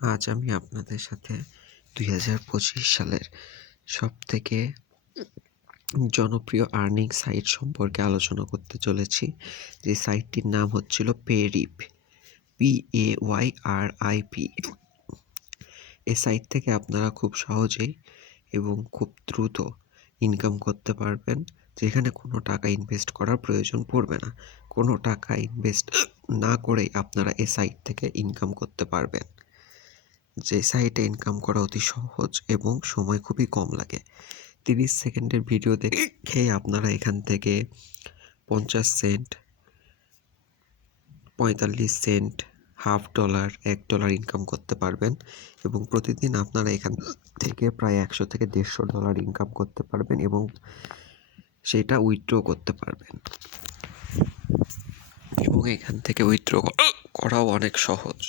আজ আমি আপনাদের সাথে 2025 সালের সবথেকে জনপ্রিয় আর্নিং সাইট সম্পর্কে আলোচনা করতে চলেছি। যে সাইটটির নাম হচ্ছিল পেরিপ, PAYRIP। এই সাইট থেকে আপনারা খুব সহজেই এবং খুব দ্রুত ইনকাম করতে পারবেন, যেখানে কোনো টাকা ইনভেস্ট করার প্রয়োজন পড়বে না। কোনো টাকা ইনভেস্ট না করেই আপনারা এই সাইট থেকে ইনকাম করতে পারবেন। যে সাইটে ইনকাম করা অতি সহজ এবং সময় খুবই কম লাগে। 30 সেকেন্ডের ভিডিও দেখেই আপনারা এখান থেকে 50 সেন্ট, 45 সেন্ট, $1/2, $1 ইনকাম করতে পারবেন এবং প্রতিদিন আপনারা এখান থেকে প্রায় $100 থেকে $150 ইনকাম করতে পারবেন এবং সেটা উইথড্র করতে পারবেন এবং এখান থেকে উইথড্র করাও অনেক সহজ।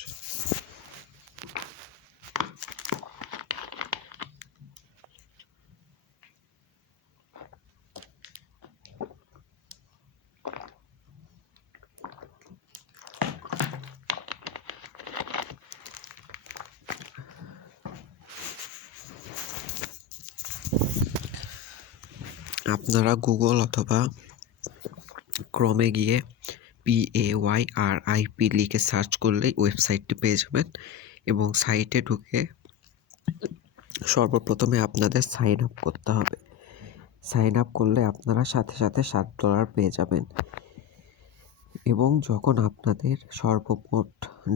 আপনারা গুগল অথবা ক্রমে গিয়ে PAYRIP লিখে সার্চ করলেই ওয়েবসাইটটি পেয়ে যাবেন এবং সাইটে ঢুকে সর্বপ্রথমে আপনাদের সাইন আপ করতে হবে। সাইন আপ করলে আপনারা সাথে সাথে $7 পেয়ে যাবেন এবং যখন আপনাদের সর্বমোট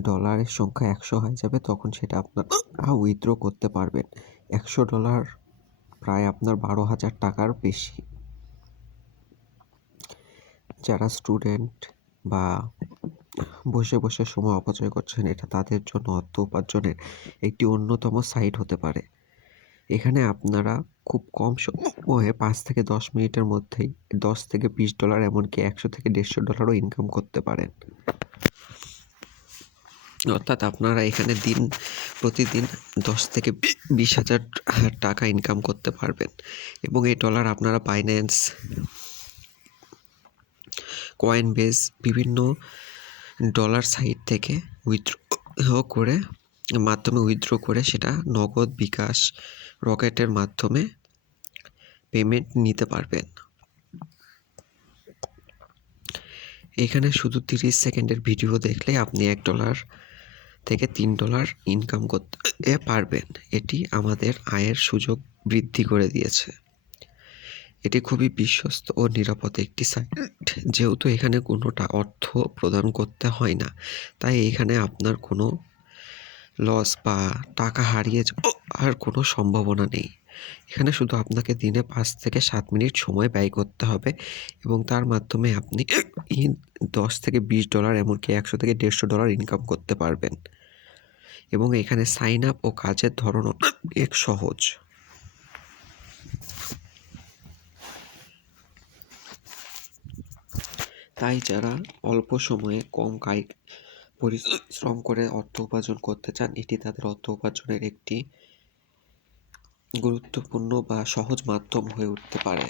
ডলারের সংখ্যা 100 হয়ে যাবে তখন সেটা আপনারা উইথড্র করতে পারবেন। $100 প্রায় আপনার 12,000 টাকার বেশি। যারা স্টুডেন্ট বা বসে বসে সময় অপচয় করছেন, এটা তাদের জন্য অর্থ উপার্জনের একটি অন্যতম সাইট হতে পারে। এখানে আপনারা খুব কম সময়ে 5 থেকে 10 মিনিটের মধ্যেই $10 থেকে $20, এমনকি $100 থেকে $150 ইনকাম করতে পারেন। অর্থাৎ আপনারা এখানে প্রতিদিন 10 থেকে 20,000 টাকা ইনকাম করতে পারবেন এবং এই ডলার আপনারা বাইন্যান্স, কয়েনবেস, বিভিন্ন ডলার সাইট থেকে উইথড্র করে সেটা নগদ, বিকাশ, রকেটের মাধ্যমে পেমেন্ট নিতে পারবেন। এখানে শুধু 30 সেকেন্ডের ভিডিও দেখলে আপনি $1 থেকে $3 ইনকাম করতে পারবেন। এটি আমাদের আয়ের সুযোগ বৃদ্ধি করে দিয়েছে। এটি খুবই বিশ্বস্ত ও নিরাপদ একটি সাইট। যেহেতু এখানে কোনোটা অর্থ প্রদান করতে হয় না, তাই এখানে আপনার কোনো লস বা টাকা হারিয়ে যাওয়ার কোনো সম্ভাবনা নেই। এখানে শুধু আপনাকে দিনে 5 থেকে 7 মিনিট সময় ব্যয় করতে হবে এবং তার মাধ্যমে আপনি $10 থেকে $20, এমনকি $100 থেকে $150 ইনকাম করতে পারবেন এবং এখানে সাইন আপ ও কাজের ধরন অনেক সহজ। তাই যারা অল্প সময়ে কম কায়িক পরিশ্রম করে অর্থ উপার্জন করতে চান, এটি তাদের অর্থ উপার্জনের একটি গুরুত্বপূর্ণ বা সহজ মাধ্যম হয়ে উঠতে পারে।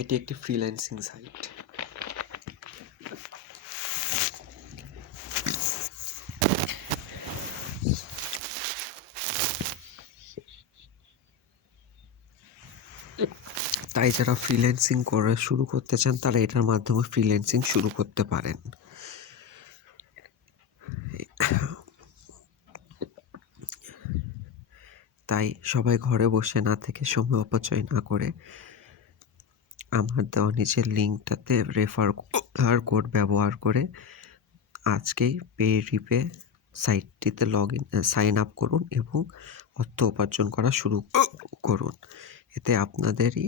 এটি একটি ফ্রিল্যান্সিং সাইট। তাই যারা ফ্রিল্যান্সিং করে শুরু করতে চান, তারা এটার মাধ্যমে ফ্রিল্যান্সিং শুরু করতে পারেন। তাই সবাই ঘরে বসে না থেকে সময় অপচয় না করে আমার দেওয়া নিচের লিঙ্কটাতে রেফার কোড ব্যবহার করে আজকেই পেরিপে সাইটটিতে সাইন আপ করুন এবং অর্থ উপার্জন করা শুরু করুন। এতে আপনাদেরই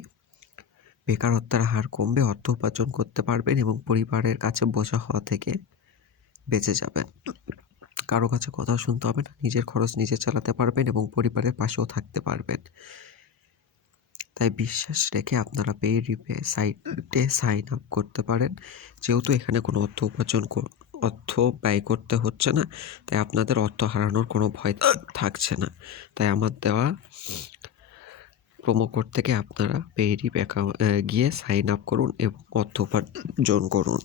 বেকারত্বের হার কমবে, অর্থ উপার্জন করতে পারবেন এবং পরিবারের কাছে বোঝা হওয়া থেকে বেঁচে যাবেন। কারো কাছে কথা শুনতে হবে না, নিজের খরচ নিজে চালাতে পারবেন এবং পরিবারের পাশেও থাকতে পারবেন। তাই বিশ্বাস রেখে আপনারা পেরিপে সাইটে সাইন আপ করতে পারেন। যেহেতু এখানে কোনো অর্থ ব্যয় করতে হচ্ছে না, তাই আপনাদের অর্থ হারানোর কোনো ভয় থাকছে না। তাই আমার দেওয়া প্রোমো কোড থেকে আপনারা পেইডিপ অ্যাকাউন্ট গিয়ে সাইন আপ করুন এবং অর্থ উপার্জন করুন।